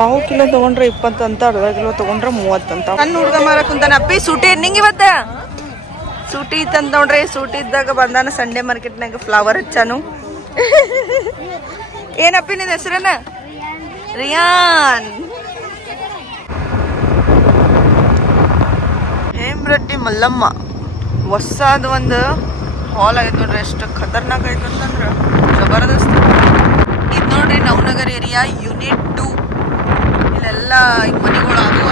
ಪಾವು ಕಿಲೋ ತಗೊಂಡ್ರೆ 20 ಅಂತ, ಅರ್ಧ ಕಿಲೋ ತಗೊಂಡ್ರೆ 30 ಅಂತ. ನನ್ನ ಹುಡುಗ ಮಾರಕ್ ಕುಂತಾನ. ಅಪ್ಪಿ ಸೂಟಿ ನಿಂಗೆ ಇವತ್ತ ಸೂಟಿ ಇತ್ತಂತ ನೋಡ್ರಿ. ಸೂಟಿ ಇದ್ದಾಗ ಬಂದಾನ ಸಂಡೇ ಮಾರ್ಕೆಟ್ನಾಗ ಫ್ಲವರ್ ಹಚ್ಚಾನು. ಏನಪ್ಪಿ ನಿನ್ನ ಹೆಸರನ್ನ? ರಿಯಾನ್. ಹೇಮರೆಡ್ಡಿ ಮಲ್ಲಮ್ಮ ಹೊಸಾದ ಒಂದು ಹಾಲ್ ಆಗೈತೆ ನೋಡ್ರಿ. ಎಷ್ಟು ಖತರ್ನಾಕ್ ಐತೆ ಅಂತಂದ್ರೆ ಜಬರ್ದಸ್ತ್. ಇದು ನೋಡ್ರಿ ನವನಗರ್ ಏರಿಯಾ ಯೂನಿಟ್ 2. ಇಲ್ಲೆಲ್ಲ ಈಗ ಮನೆಗಳು ಅದು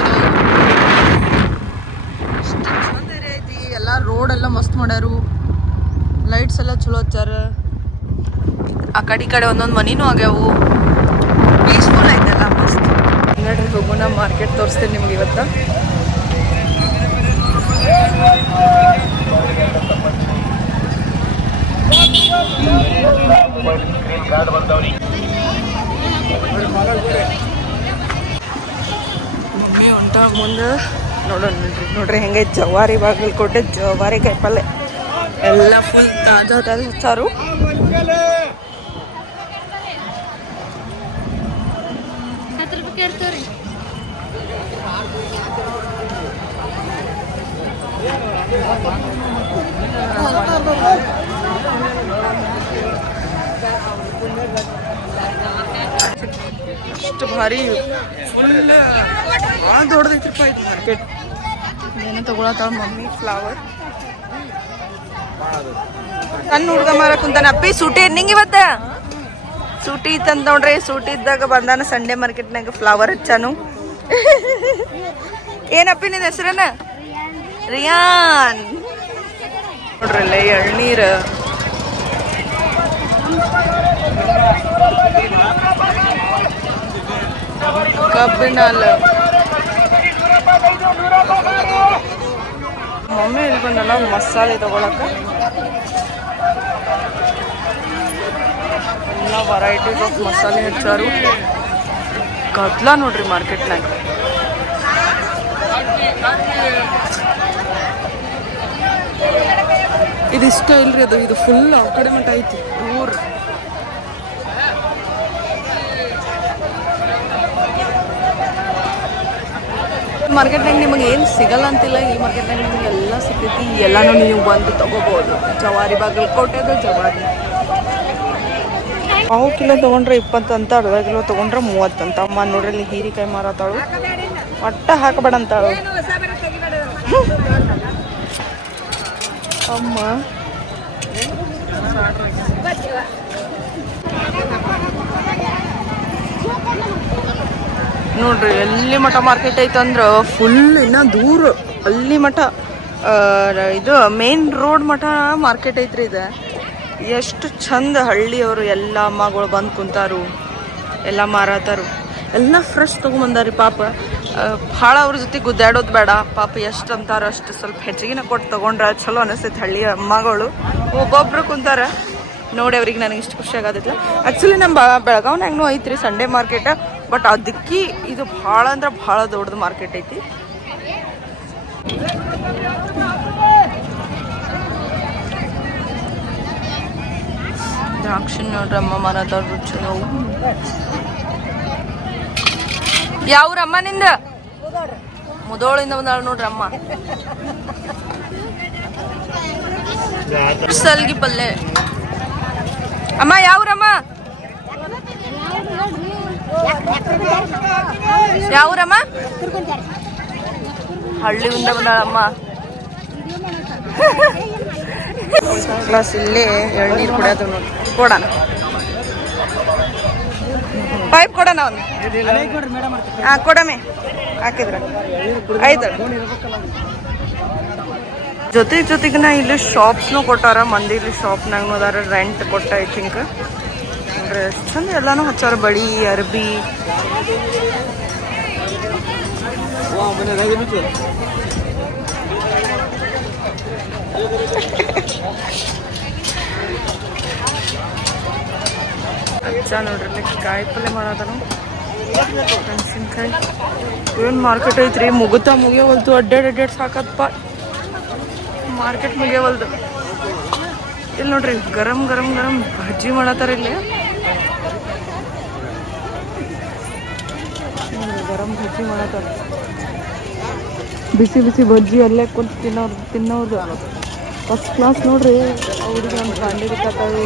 ಎಷ್ಟು ಚಂದ ಏರಿಯಾ ಐತಿ. ಎಲ್ಲ ರೋಡ್ ಎಲ್ಲ ಮಸ್ತ್ ಮಾಡ್ಯಾರು. ಲೈಟ್ಸ್ ಎಲ್ಲ ಚಲೋ ಹಚ್ಚಾರ. ಆ ಕಡೆ ಈ ಕಡೆ ಒಂದೊಂದು ಮನಿನೂ ಆಗ್ಯಾವು. ಪೀಸ್ಫುಲ್ ಐತೆಲ್ಲ ಮಸ್ತ್. ನೋಡ್ರಿ ಹೋಗೋಣ ಮಾರ್ಕೆಟ್ ತೋರಿಸ್ತೇನೆ ನಿಮ್ಗೆ ಇವತ್ತು. ಮಮ್ಮಿ ಹೊಂಟ ಮುಂದೆ ನೋಡೋಣ. ನೋಡ್ರಿ ಹೆಂಗೈತೆ ಜವಾರಿ ಬಾಗಲಕೋಟೆ ಜವಾರಿ ಕಾಯಿಪಲ್ಲೆ ಎಲ್ಲ ಫುಲ್ ತಾಜಾ ತಾಜಾ ಹಚ್ಚಾರು. ಎಷ್ಟು ಭಾರಿ ಫುಲ್ ದೊಡ್ಡದೈತ್ರಪ್ಪ ಇದು ಮಾರ್ಕೆಟ್. ಏನೋ ತಗೊಳತ್ತಾಳ ಮಮ್ಮಿ ಫ್ಲವರ್. ನನ್ನ ಹುಡುಗ ಮಾರಕ್ ಕುಂತಾನ. ಅಪ್ಪಿ ಸೂಟಿ ನಿಂಗೆ ಇವತ್ತ ಸೂಟಿ ಇತ್ತಂತ ನೋಡ್ರಿ. ಸೂಟಿ ಇದ್ದಾಗ ಬಂದಾನ ಸಂಡೇ ಮಾರ್ಕೆಟ್ನಾಗ ಫ್ಲವರ್ ಹಚ್ಚಾನು. ಏನಪ್ಪಿ ನಿನ್ನ ಹೆಸರನ್ನ? ರಿಯಾನ್. ನೋಡ್ರಿ ಅಲ್ಲೇ ಎಳ್ನೀರು, ಕಬ್ಬಿನ ಹಾಲು. ಮಮ್ಮಿ ಇಲ್ಲಿ ಬಂದಲ್ಲ ಮಸಾಲೆ ತಗೊಳಕ. ಎಲ್ಲ ವೆರೈಟೀಸ್ ಆಫ್ ಮಸಾಲೆ ಹಚ್ಚಾರು. ಗದ್ಲ ನೋಡ್ರಿ ಮಾರ್ಕೆಟ್ನಾಗ. ಇದಿಷ್ಟ ಇಲ್ರಿ, ಅದು ಇದು ಫುಲ್ ಆ ಕಡೆ ಮಟ್ಟ ಐತಿ ದೂರ. ಮಾರ್ಕೆಟ್ನಾಗ ನಿಮಗೆ ಏನು ಸಿಗಲ್ಲ ಅಂತಿಲ್ಲ. ಈ ಮಾರ್ಕೆಟ್ನಾಗ ನಿಮ್ಗೆ ಎಲ್ಲ ಸಿಗ್ತೈತಿ. ಎಲ್ಲಾನು ನೀವು ಬಂದು ತಗೋಬಹುದು. ಜವಾರಿ ಬಾಗಲಕೋಟೆದು ಜವಾರಿ. ಪಾವು ಕಿಲೋ ತಗೊಂಡ್ರೆ 20 ಅಂತ, ಅರ್ಧ ಕಿಲೋ ತಗೊಂಡ್ರೆ 30 ಅಂತ. ಅಮ್ಮ ನೋಡ್ರಿ ಇಲ್ಲಿ ಹೀರಿಕಾಯಿ ಮಾರತಾಳು. ಒಟ್ಟ ಹಾಕಬೇಡ ಅಂತಾಳು ಅಮ್ಮ. ನೋಡ್ರಿ ಎಲ್ಲಿ ಮಠ ಮಾರ್ಕೆಟ್ ಐತಂದ್ರ ಫುಲ್ ಇನ್ನ ದೂರ ಅಲ್ಲಿ ಮಠ. ಇದು ಮೇನ್ ರೋಡ್ ಮಠ ಮಾರ್ಕೆಟ್ ಐತ್ರಿ ಇದು. ಎಷ್ಟು ಚಂದ ಹಳ್ಳಿಯವರು ಎಲ್ಲ ಅಮ್ಮಗಳು ಬಂದು ಕುಂತಾರು. ಎಲ್ಲ ಮಾರಾತಾರು. ಎಲ್ಲ ಫ್ರೆಶ್ ತೊಗೊಂಬಂದಾರಿ. ಪಾಪ ಭಾಳ ಅವ್ರ ಜೊತೆ ಗುದ್ದಾಡೋದು ಬೇಡ. ಪಾಪ ಎಷ್ಟು ಅಂತಾರ ಅಷ್ಟು ಸ್ವಲ್ಪ ಹೆಚ್ಚಿಗೆನ ಕೊಟ್ಟು ತೊಗೊಂಡ್ರೆ ಚಲೋ ಅನಿಸ್ತೈತೆ. ಹಳ್ಳಿ ಅಮ್ಮಗಳು ಒಬ್ಬೊಬ್ರು ಕುಂತಾರ ನೋಡಿ. ಅವ್ರಿಗೆ ನನಗೆ ಇಷ್ಟು ಖುಷಿ ಆಗೋದಿಲ್ಲ. ಆ್ಯಕ್ಚುಲಿ ನಮ್ಮ ಬೆಳಗಾವ್ನಾಗೂ ಐತ್ರಿ ಸಂಡೇ ಮಾರ್ಕೆಟ್. ಬಟ್ ಅದಕ್ಕೆ ಇದು ಭಾಳ ಅಂದ್ರೆ ಭಾಳ ದೊಡ್ಡದು ಮಾರ್ಕೆಟ್ ಐತಿ. ದ್ರಾಕ್ಷಿ ನೋಡ್ರಿ ಅಮ್ಮ ಮಾರಾದವ್ರು ಚಲೋ. ಯಾವ್ರಮ್ಮ ನಿಂದ? ಮುದೋಳಿಂದ ಬಂದಾಳ ನೋಡ್ರಿ ಅಮ್ಮ. ಸಲ್ಗಿ ಪಲ್ಲೆ. ಅಮ್ಮ ಯಾವ್ರಮ್ಮ? ಯಾವ್ರಮ್ಮ? ಹಳ್ಳಿಯಿಂದ ಬಂದಾಳಮ್ಮ. ಕ್ಲಾಸ್ ಇಲ್ಲೇ ಎಳ್ನೀರು ಕುಡಿಯೋದು ನೋಡಿ. ಕೊಡೋಣ ಪೈಪ್ ಕೊಡೋಣ ಒಂದು. ಹಾಂ ಕೊಡಮೆ ಹಾಕಿದ್ರ ಆಯ್ತು. ಜೊತೆಗಿನ ಇಲ್ಲಿ ಶಾಪ್ಸ್ನು ಕೊಟ್ಟಾರ. ಮಂದಿ ಇಲ್ಲಿ ಶಾಪ್ನಾಗ ಅದಾರ. ರೆಂಟ್ ಕೊಟ್ಟ ಐ ಥಿಂಕ್. ನೋಡ್ರಿ ಎಷ್ಟು ಚಂದ ಎಲ್ಲಾನು ಹಚ್ಚಾರ. ಬಳಿ ಅರ್ಬಿ ಹಚ್ಚ ನೋಡ್ರಿ. ಕಾಯಿ ಪಲ್ಲೆ ಮಾಡೋದನು. ಮೆಣಸಿನ್ಕಾಯಿ ಏನು ಮಾರ್ಕೆಟ್ ಐತ್ರಿ. ಮುಗಿಯವಲ್ದು. ಅಡ್ಡಾಡ್ ಸಾಕತ್ಪ ಮಾರ್ಕೆಟ್ ಮುಗಿಯವಲ್ದು. ಇಲ್ಲಿ ನೋಡ್ರಿ ಗರಂ ಬಜ್ಜಿ ಮಾಡತ್ತಾರ ಇಲ್ಲಿ. ಬಜ್ಜಿ ಮಾಡತ್ತಾರ. ಬಿಸಿ ಬಿಸಿ ಬಜ್ಜಿ ಅಲ್ಲೇ ಕುಂತು ತಿನ್ನೋದು ಫಸ್ಟ್ ಕ್ಲಾಸ್ ನೋಡ್ರಿ. ಅವ್ರಿಗೆ ಒಂದು ಬಾಂಡೆ ಬಿಟ್ಟಾರು,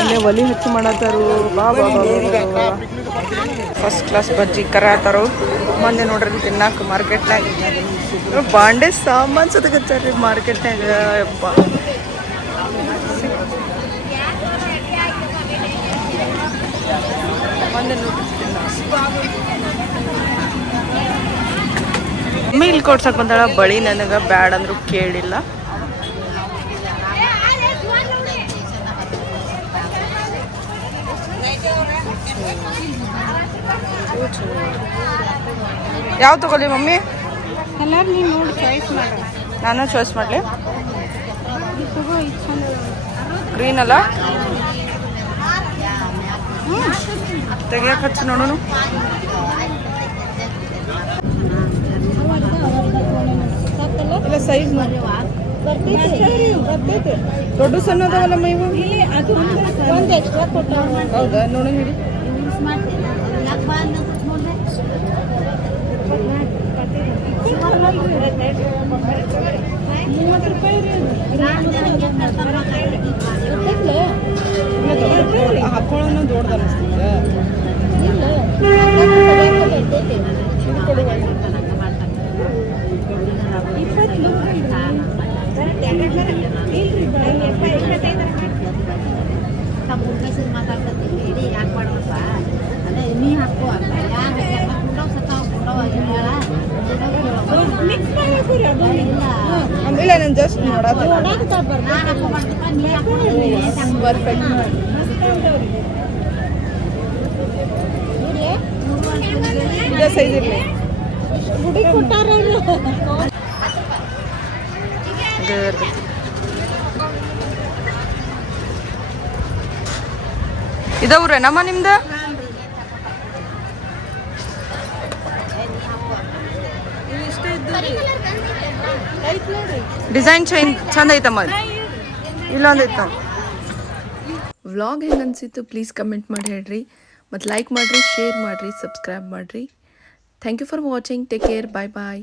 ಅಲ್ಲೇ ಒಲಿ ಹಚ್ಚಿ ಮಾಡತ್ತಾರು. ಫಸ್ಟ್ ಕ್ಲಾಸ್ ಬಜ್ಜಿ ಕರತಾರು. ಮೊನ್ನೆ ನೋಡ್ರಿ ತಿನ್ನಾಕ ಮಾರ್ಕೆಟ್ನಾಗ ಬಾಂಡೆ ಸಾಮಾನು ಸದಗತ್ತಾರ್ರಿ ಮಾರ್ಕೆಟ್ನಾಗ. ಯಪ್ಪ ಮೊನ್ನೆ ನೋಡ್ರಿ ಇಲ್ಲಿ ಕೊಡ್ಸಕ್ ಬಂದಾಳ ಬಳಿ. ನನಗೆ ಬ್ಯಾಡ್ ಅಂದ್ರು ಕೇಳಿಲ್ಲ. ಯಾವ ತಗೊಳ್ಳಿ ಮಮ್ಮಿ? ಕಲರ್ ನೀನು ನೋಡಿ ಚಾಯ್ಸ್ ಮಾಡ. ನಾನು ಚಾಯ್ಸ್ ಮಾಡಲಿ. ಗ್ರೀನ್ ಅಲ್ಲ, ತೆಗಿಯಕ್ಕೆ ಹಚ್ಚಿ ನೋಡೋಣ. ಇಲ್ಲ ಸೈಜ್ ಬರ್ತೈತೆ. ದೊಡ್ಡ ಸಣ್ಣ ಅದಾವಲ್ಲಮ್ಮ ಇವು. ಹೌದಾ? ನೋಡೋಣ ಹೇಳಿ. ಹಾಕೊಳ್ಳೋಣ ದೊಡ್ಡದು ಅನಿಸ್ತದೆ. ಮಾತಾಡ್ತೀನಿ ಯಾಕೆ ಮಾಡ್ಬೇಕ ಅದೇ ನೀ ಹಾಕೋ ಇಲ್ಲ ನಾನು ಜಸ್ಟ್ ನೋಡೋದು. ಇದೇ ಸೈಜ್ ಇರಲಿ. ಇದವ್ರೆ ನಮ್ಮ ನಿಮ್ದು ಡಿಸೈನ್ ಚಂದ ಐತಮ್ಮ. ಇಲ್ಲೊಂದು ಐತ. ವ್ಲಾಗ್ ಹೆಂಗೆ ಅನಿಸಿತ್ತು ಪ್ಲೀಸ್ ಕಮೆಂಟ್ ಮಾಡಿ ಹೇಳ್ರಿ. ಮತ್ತು ಲೈಕ್ ಮಾಡಿರಿ, ಶೇರ್ ಮಾಡಿರಿ, ಸಬ್ಸ್ಕ್ರೈಬ್ ಮಾಡಿರಿ. Thank you for watching. Take care. Bye bye.